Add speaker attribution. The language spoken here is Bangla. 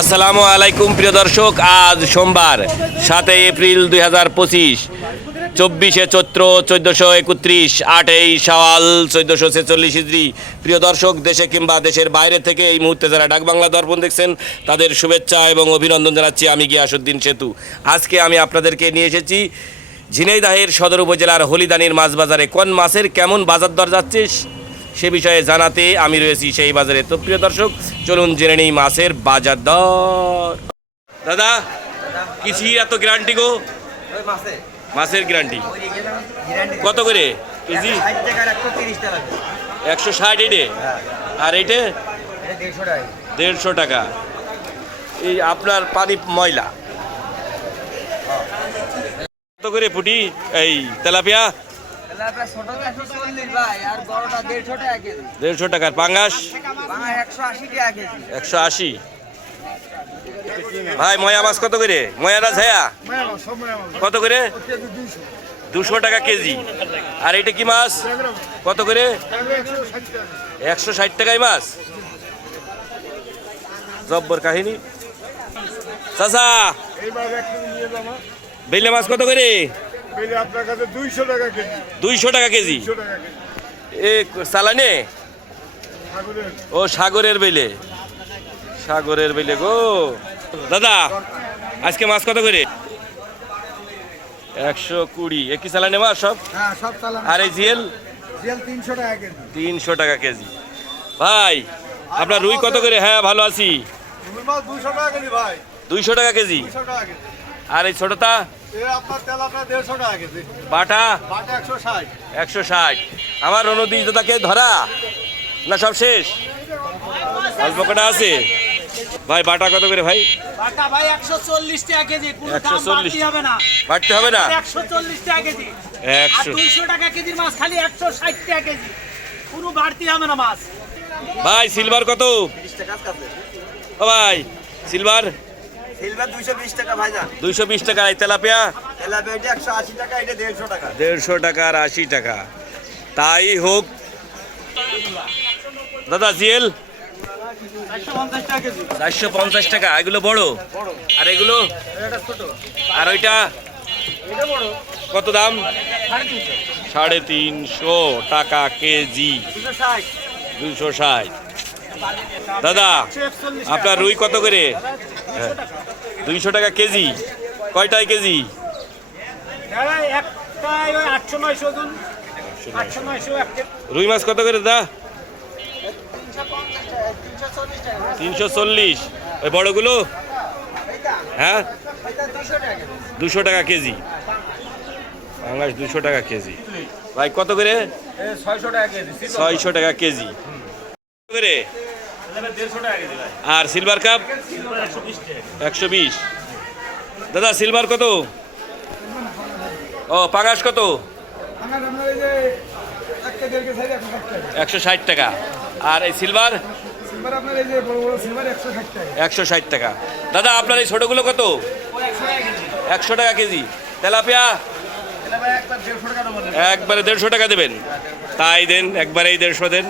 Speaker 1: আসসালামু আলাইকুম, প্রিয় দর্শক। আজ সোমবার সাতই এপ্রিল দুই হাজার পঁচিশ, চব্বিশে চৈত্র চোদ্দোশো একত্রিশ, আটই শাওয়াল চোদ্দোশো ছেচল্লিশ ইদ্রি প্রিয় দর্শক, দেশে কিংবা দেশের বাইরে থেকে এই মুহূর্তে যারা ডাকবাংলা দর্পণ দেখছেন, তাদের শুভেচ্ছা এবং অভিনন্দন জানাচ্ছি আমি গিয়াসুদ্দিন সেতু। আজকে আমি আপনাদেরকে নিয়ে এসেছি ঝিনাইদাহের সদর উপজেলার হলিদানির মাছ বাজারে। কোন মাছের কেমন বাজার দর যাচ্ছে? সে বিষয়ে জানাতে আমি রয়েছি সেই বাজারে। তো প্রিয় দর্শক চলুন জেনে নেই মাছের বাজার দর। দাদা কিছু এত গ্যারান্টি গো? মাছের। গ্যারান্টি কত করে? কেজি?
Speaker 2: একশো
Speaker 1: ষাট এটে?
Speaker 2: হ্যাঁ।
Speaker 1: আর
Speaker 2: এটা? দেড়শো টাকা।
Speaker 1: দেড়শো টাকা। এই আপনার পানি ময়লা। কত করে ফুটি? এই তেলাপিয়া?
Speaker 2: দেড়শো
Speaker 1: টাকার পাঙ্গাস?
Speaker 2: একশো আশি
Speaker 1: ভাই ময়া মাছ কত করে? ময়ারা ঝায়া কত করে? দুশো টাকা কেজি। আর এটা কি মাছ? কত করে? একশো ষাট টাকায় মাছ। জব্বর কাহিনী।
Speaker 3: যাব
Speaker 1: বেলে মাছ কত করে?
Speaker 3: পেলে আপনার কাছে দুইশো টাকা কেজি।
Speaker 1: দুইশো টাকা কেজি?
Speaker 3: দুশো টাকা কেজি।
Speaker 1: এ
Speaker 3: ঠাকুরের
Speaker 1: ও সাগরের বেলে। সাগরের বেলে গো। দাদা আজকে মাছ কত করে? একশো কুড়ি। একই চালানে মাছ সব?
Speaker 3: হ্যাঁ
Speaker 1: আর এই জিএল?
Speaker 3: তিনশো টাকা কেজি।
Speaker 1: তিনশো টাকা কেজি। ভাই আপনার রুই কত করে? হ্যাঁ ভালো আছি। দুইশো টাকা কেজি
Speaker 3: টাকা কেজি।
Speaker 1: আর এই ছোটটা?
Speaker 3: এ আপনার তেল আপনার দেড়শো টাকা কেজি।
Speaker 1: বাটা?
Speaker 3: বাটা একশো ষাট।
Speaker 1: আমার অনুদি দাদাকে ধরা? না সব শেষ? অল্প কটা আছে? ভাই বাটা কত করে ভাই?
Speaker 4: বাটা ভাই একশো চল্লিশ কেজি। কোনো দাম
Speaker 1: 140
Speaker 4: বাড়তি হবে না।
Speaker 1: বাড়তে হবে না?
Speaker 4: একশো চল্লিশ টাকা কেজি।
Speaker 1: একশো।
Speaker 4: টাকা কেজির মাছ খালি একশো ষাট টাকা কেজি। কোনো বাড়তি হবে না মাছ।
Speaker 1: ভাই সিলভার কত?
Speaker 2: তিরিশ টাকা কাছে
Speaker 1: ও ভাই সিলভার
Speaker 2: সিলভার দুইশো বিশ টাকা ভাইজান
Speaker 1: এই তেলাপিয়া?
Speaker 2: তেলাপিয়া এটা একশো আশি টাকা এটা দেড়শো টাকা।
Speaker 1: দেড়শো টাকা আর আশি টাকা। তাই হোক। দাদা জিএল?
Speaker 4: টাকা
Speaker 1: চারশো পঞ্চাশ টাকা এগুলো বড়? আর এগুলো? আর ওইটা? কত দাম? সাড়ে তিনশো। টাকা কেজি।
Speaker 4: দুশো ষাট।
Speaker 1: দাদা আপনার রুই কত করে? দুইশো টাকা কেজি। কয়টায় কেজি? রুই মাছ কত করে দা তিনশো চল্লিশ। ওই বড়গুলো? হ্যাঁ? দুশো টাকা কেজি। পাঙ্গাস দুশো টাকা কেজি। ভাই কত করে?
Speaker 2: ছয়শো টাকা কেজি
Speaker 1: ছয়শো টাকা কেজি। করে? আর সিলভার কাপ একশো বিশ। দাদা সিলভার কত? ও পাঙ্গাস কত?
Speaker 3: একশো ষাট টাকা।
Speaker 1: আর এই সিলভার একশো ষাট টাকা। দাদা, আপনার এই ছোটোগুলো কত? একশো টাকা কেজি। তেলাপিয়া? একবারে দেড়শো টাকা দেবেন। তাই দেন, একবারেই দেড়শো দেন।